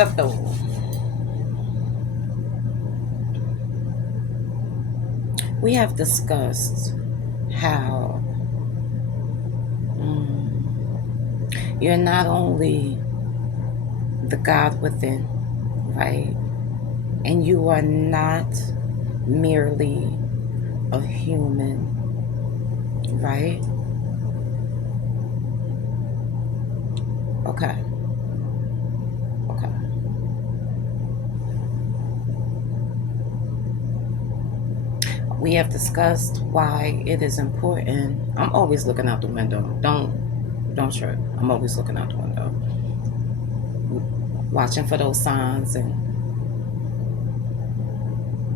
What up, though? We have discussed how you're not only the God within, right? And you are not merely a human, right? Okay, okay. We have discussed why it is important. I'm always looking out the window. Don't trip. I'm always looking out the window, watching for those signs, and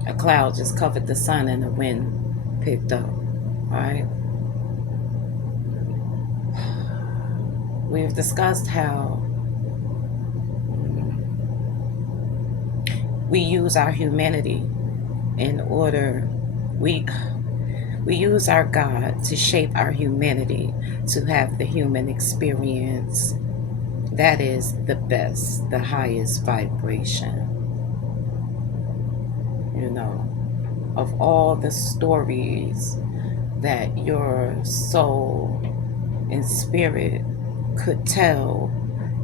a cloud just covered the sun and the wind picked up. All right. We've discussed how we use our humanity in order we use our God to shape our humanity to have the human experience that is the best, the highest vibration. You know, of all the stories that your soul and spirit could tell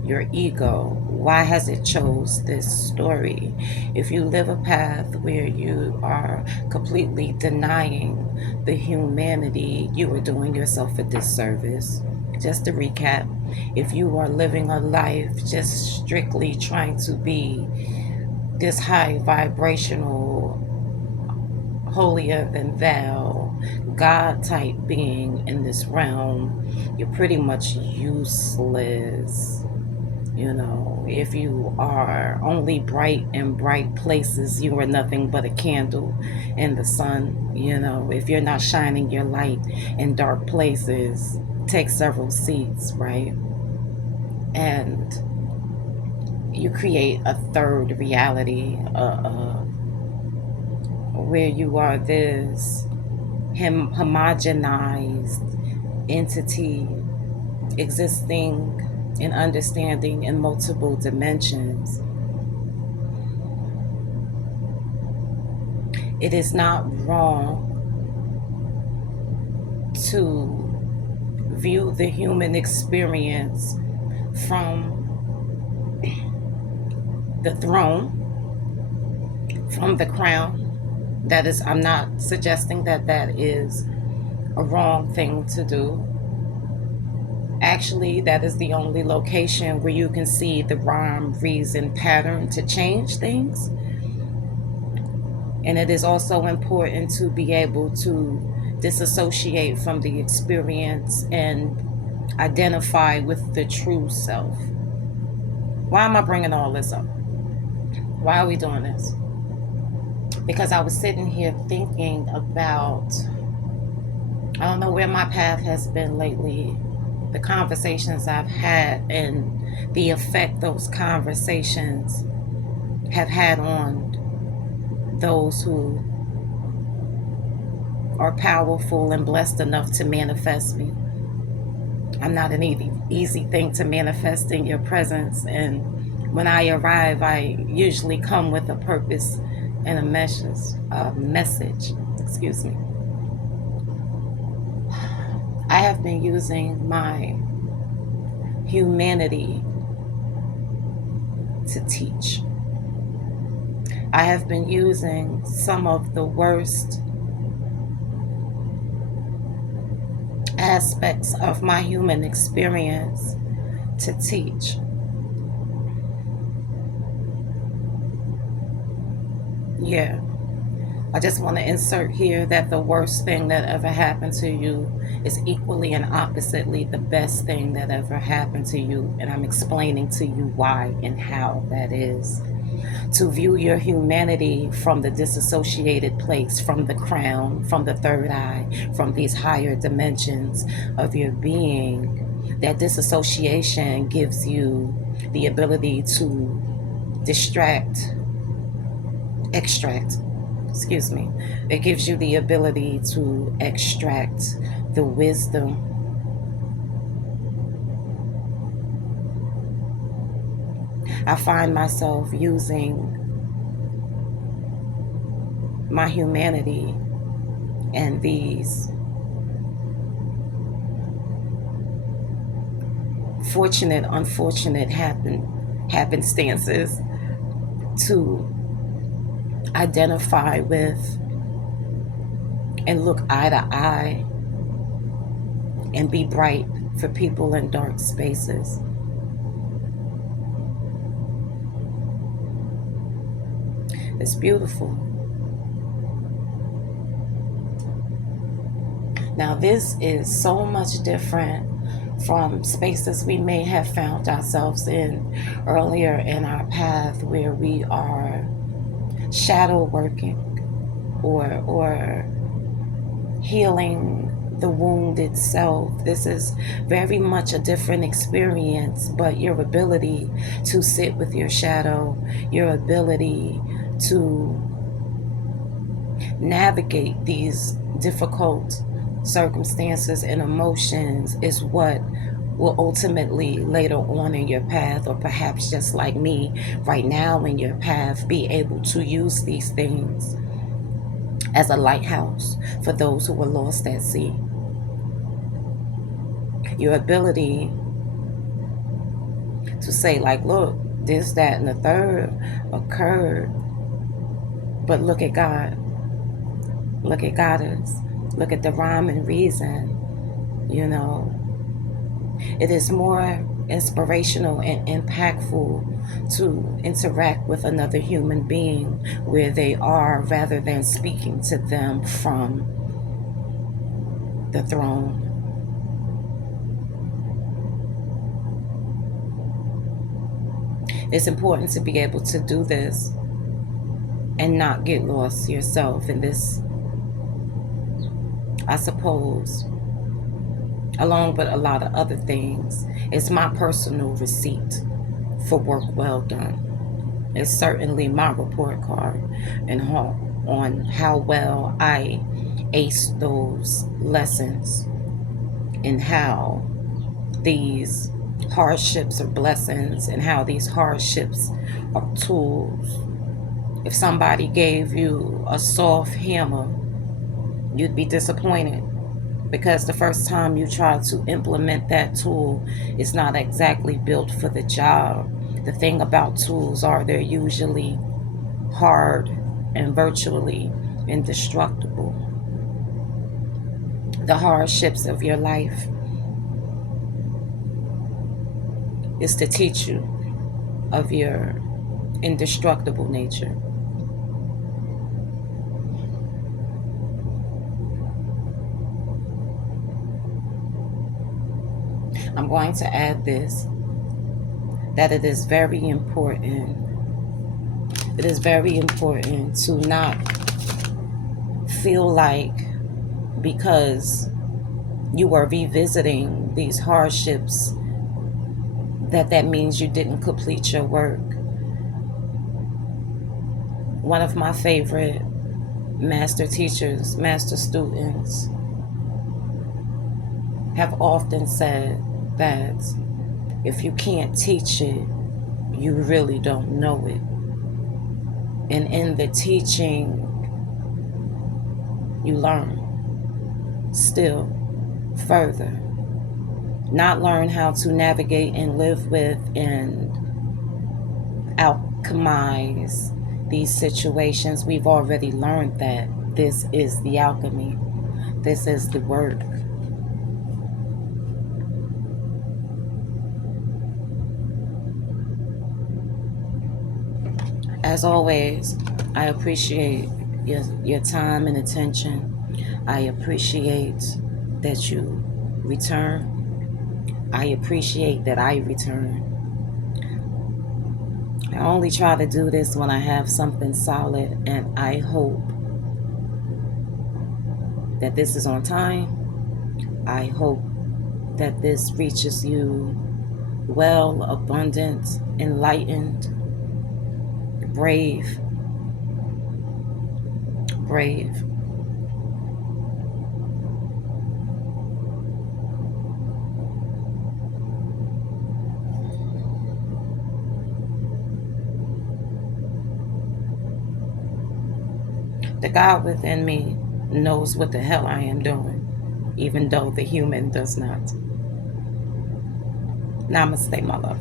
your ego, why has it chose this story? If you live a path where you are completely denying the humanity, you are doing yourself a disservice. Just to recap, if you are living a life just strictly trying to be this high vibrational, holier than thou, God type being in this realm, you're pretty much useless. You know, if you are only bright in bright places, you are nothing but a candle in the sun. You know, if you're not shining your light in dark places, take several seats, right? And you create a third reality, where you are this homogenized entity existing and understanding in multiple dimensions. It is not wrong to view the human experience from the throne, from the crown. That is, I'm not suggesting that that is a wrong thing to do. Actually, that is the only location where you can see the rhyme, reason, pattern to change things. And it is also important to be able to disassociate from the experience and identify with the true self. Why am I bringing all this up? Why are we doing this? Because I was sitting here thinking about, I don't know where my path has been lately, the conversations I've had, and the effect those conversations have had on those who are powerful and blessed enough to manifest me. I'm not an easy thing to manifest in your presence, and when I arrive, I usually come with a purpose and a message. Excuse me. I have been using my humanity to teach. I have been using some of the worst aspects of my human experience to teach. Yeah. I just want to insert here that the worst thing that ever happened to you is equally and oppositely the best thing that ever happened to you. And I'm explaining to you why and how that is. To view your humanity from the disassociated place, from the crown, from the third eye, from these higher dimensions of your being, that disassociation gives you the ability to extract, excuse me, it gives you the ability to extract the wisdom, I find myself using my humanity and these fortunate, unfortunate happenstances to identify with and look eye to eye and be bright for people in dark spaces. It's beautiful. Now, this is so much different from spaces we may have found ourselves in earlier in our path, where we are shadow working or healing the wound itself. This is very much a different experience, but your ability to sit with your shadow, your ability to navigate these difficult circumstances and emotions is what will ultimately later on in your path, or perhaps just like me right now in your path, be able to use these things as a lighthouse for those who were lost at sea. Your ability to say, like, look, this, that, and the third occurred, but look at God. Look at Goddess. Look at the rhyme and reason. You know, it is more inspirational and impactful to interact with another human being where they are, rather than speaking to them from the throne. It's important to be able to do this and not get lost yourself in this, I suppose, along with a lot of other things. It's my personal receipt for work well done. It's certainly my report card and on how well I ace those lessons, and how these hardships are blessings, and how these hardships are tools. If somebody gave you a soft hammer, you'd be disappointed, because the first time you try to implement that tool, it's not exactly built for the job. The thing about tools are they're usually hard and virtually indestructible. The hardships of your life is to teach you of your indestructible nature. I'm going to add this, that it is very important. It is very important to not feel like because you are revisiting these hardships that means you didn't complete your work. One of my favorite master teachers, master students, have often said that if you can't teach it, you really don't know it. And in the teaching, you learn still further. Not learn how to navigate and live with and alchemize these situations. We've already learned that this is the alchemy. This is the work. As always, I appreciate your time and attention. I appreciate that you return. I appreciate that I return. I only try to do this when I have something solid, and I hope that this is on time. I hope that this reaches you well, abundant, enlightened, brave. The God within me knows what the hell I am doing, even though the human does not. Namaste, my love.